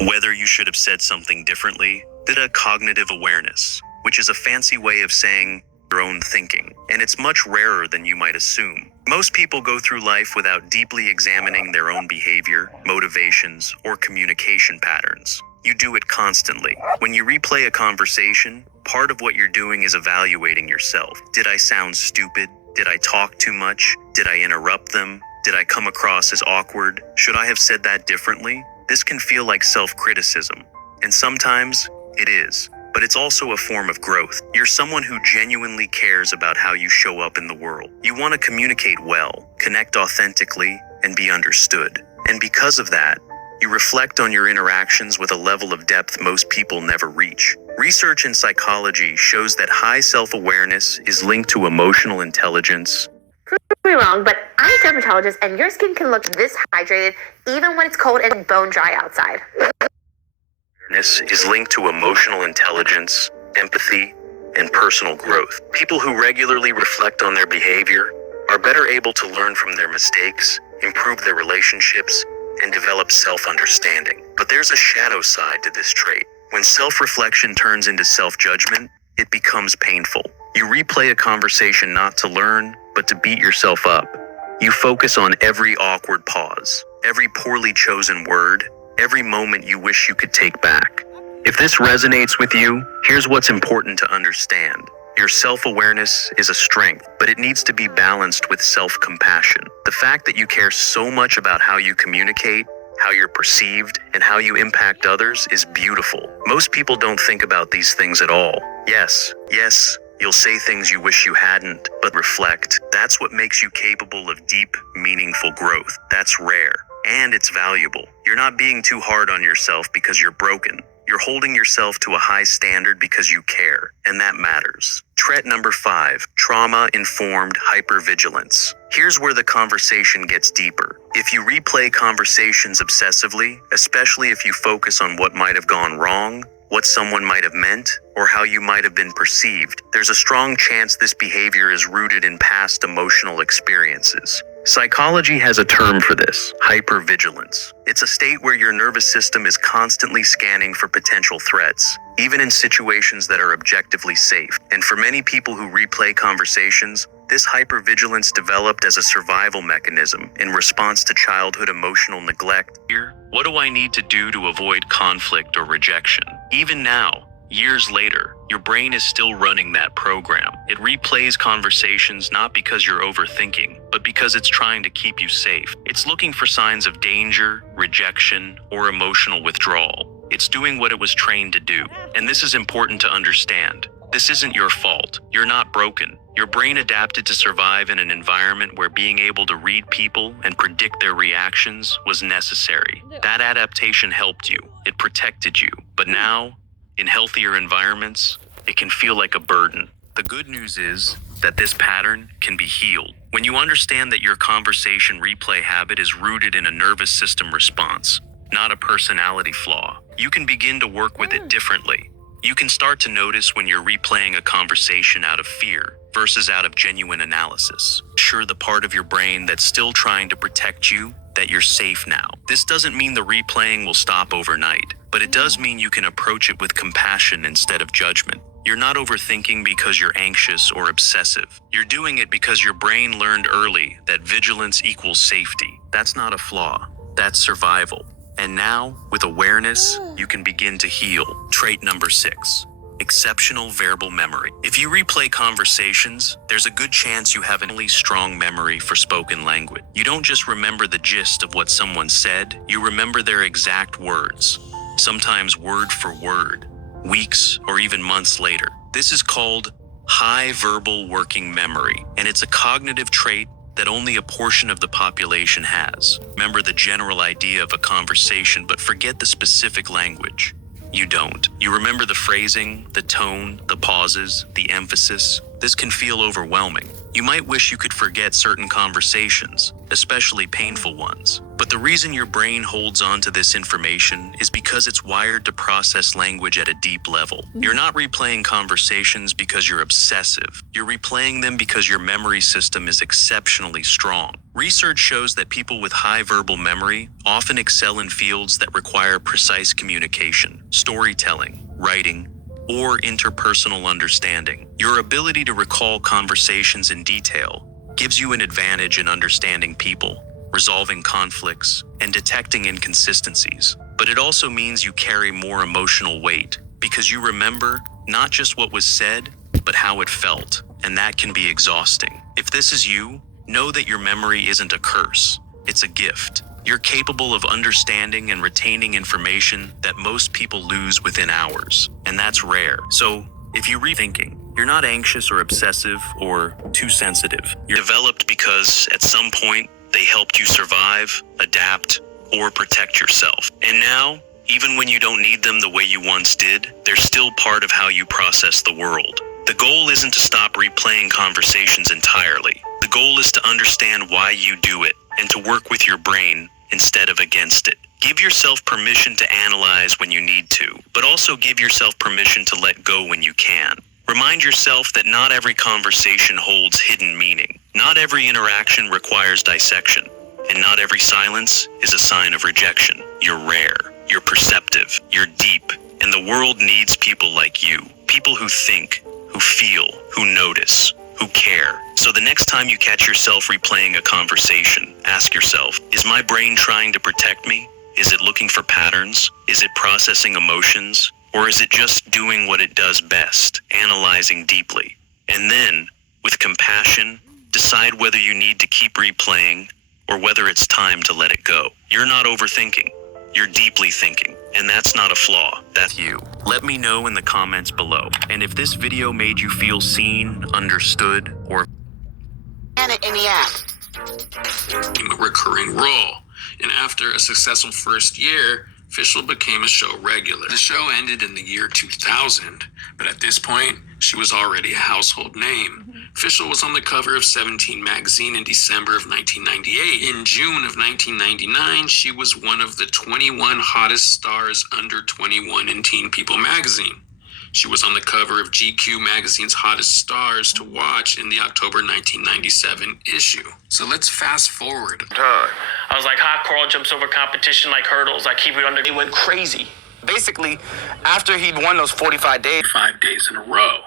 Whether you should have said something differently, did a cognitive awareness, which is a fancy way of saying your own thinking, and it's much rarer than you might assume. Most people go through life without deeply examining their own behavior, motivations, or communication patterns. You do it constantly. When you replay a conversation, part of what you're doing is evaluating yourself. Did I sound stupid? Did I talk too much? Did I interrupt them? Did I come across as awkward? Should I have said that differently? This can feel like self-criticism, and sometimes it is. But it's also a form of growth. You're someone who genuinely cares about how you show up in the world. You want to communicate well, connect authentically, and be understood. And because of that, you reflect on your interactions with a level of depth most people never reach. Research in psychology shows that high self-awareness is linked to emotional intelligence. Prove me wrong, but I'm a dermatologist and your skin can look this hydrated even when it's cold and bone dry outside. Is linked to emotional intelligence, empathy, and personal growth. People who regularly reflect on their behavior are better able to learn from their mistakes, improve their relationships, and develop self-understanding. But there's a shadow side to this trait. When self-reflection turns into self-judgment, it becomes painful. You replay a conversation not to learn, but to beat yourself up. You focus on every awkward pause, every poorly chosen word, every moment you wish you could take back. If this resonates with you, here's what's important to understand. Your self-awareness is a strength, but it needs to be balanced with self-compassion. The fact that you care so much about how you communicate, how you're perceived, and how you impact others is beautiful. Most people don't think about these things at all. Yes, you'll say things you wish you hadn't, but reflect. That's what makes you capable of deep, meaningful growth. That's rare. And it's valuable. You're not being too hard on yourself because you're broken. You're holding yourself to a high standard because you care, and that matters. Trait number 5, trauma-informed hypervigilance. Here's where the conversation gets deeper. If you replay conversations obsessively, especially if you focus on what might have gone wrong, what someone might have meant, or how you might have been perceived, there's a strong chance this behavior is rooted in past emotional experiences. Psychology has a term for this, hypervigilance. It's a state where your nervous system is constantly scanning for potential threats, even in situations that are objectively safe. And for many people who replay conversations, this hypervigilance developed as a survival mechanism in response to childhood emotional neglect. What do I need to do to avoid conflict or rejection? Even now, years later, your brain is still running that program. It replays conversations not because you're overthinking, but because it's trying to keep you safe. It's looking for signs of danger, rejection, or emotional withdrawal. It's doing what it was trained to do. And this is important to understand. This isn't your fault. You're not broken. Your brain adapted to survive in an environment where being able to read people and predict their reactions was necessary. That adaptation helped you. It protected you. But now, in healthier environments, it can feel like a burden. The good news is that this pattern can be healed. When you understand that your conversation replay habit is rooted in a nervous system response, not a personality flaw, you can begin to work with it differently. You can start to notice when you're replaying a conversation out of fear versus out of genuine analysis. Sure, the part of your brain that's still trying to protect you, that you're safe now. This doesn't mean the replaying will stop overnight, but it does mean you can approach it with compassion instead of judgment. You're not overthinking because you're anxious or obsessive. You're doing it because your brain learned early that vigilance equals safety. That's not a flaw, that's survival. And now, with awareness, you can begin to heal. Trait number 6, exceptional verbal memory. If you replay conversations, there's a good chance you have a really strong memory for spoken language. You don't just remember the gist of what someone said, you remember their exact words, sometimes word for word, weeks or even months later. This is called high verbal working memory, and it's a cognitive trait that only a portion of the population has. Remember the general idea of a conversation, but forget the specific language. You don't. You remember the phrasing, the tone, the pauses, the emphasis, this can feel overwhelming. You might wish you could forget certain conversations, especially painful ones. But the reason your brain holds on to this information is because it's wired to process language at a deep level. You're not replaying conversations because you're obsessive. You're replaying them because your memory system is exceptionally strong. Research shows that people with high verbal memory often excel in fields that require precise communication, storytelling, writing, or interpersonal understanding. Your ability to recall conversations in detail gives you an advantage in understanding people, resolving conflicts, and detecting inconsistencies. But it also means you carry more emotional weight because you remember not just what was said, but how it felt, and that can be exhausting. If this is you, know that your memory isn't a curse, it's a gift. You're capable of understanding and retaining information that most people lose within hours, and that's rare. So, if you're rethinking, you're not anxious or obsessive or too sensitive. You're developed because at some point they helped you survive, adapt, or protect yourself. And now, even when you don't need them the way you once did, they're still part of how you process the world. The goal isn't to stop replaying conversations entirely. The goal is to understand why you do it and to work with your brain instead of against it. Give yourself permission to analyze when you need to, but also give yourself permission to let go when you can. Remind yourself that not every conversation holds hidden meaning. Not every interaction requires dissection, and not every silence is a sign of rejection. You're rare, you're perceptive, you're deep, and the world needs people like you. People who think, who feel, who notice, who care. So the next time you catch yourself replaying a conversation, ask yourself, is my brain trying to protect me? Is it looking for patterns? Is it processing emotions? Or is it just doing what it does best, analyzing deeply? And then, with compassion, decide whether you need to keep replaying or whether it's time to let it go. You're not overthinking. You're deeply thinking. And that's not a flaw, that's you. Let me know in the comments below. And if this video made you feel seen, understood, or in the app. Became a recurring role, and after a successful first year, Fischl became a show regular. The show ended in the year 2000, but at this point, she was already a household name. Fischl was on the cover of 17 magazine in December of 1998. In June of 1999, she was one of the 21 hottest stars under 21 in Teen People magazine. She was on the cover of GQ magazine's Hottest Stars to Watch in the October 1997 issue. So let's fast forward. I was like, hot crawl jumps over competition like hurdles. I keep it under. They went crazy. Basically, after he'd won those 45 days, 5 days in a row.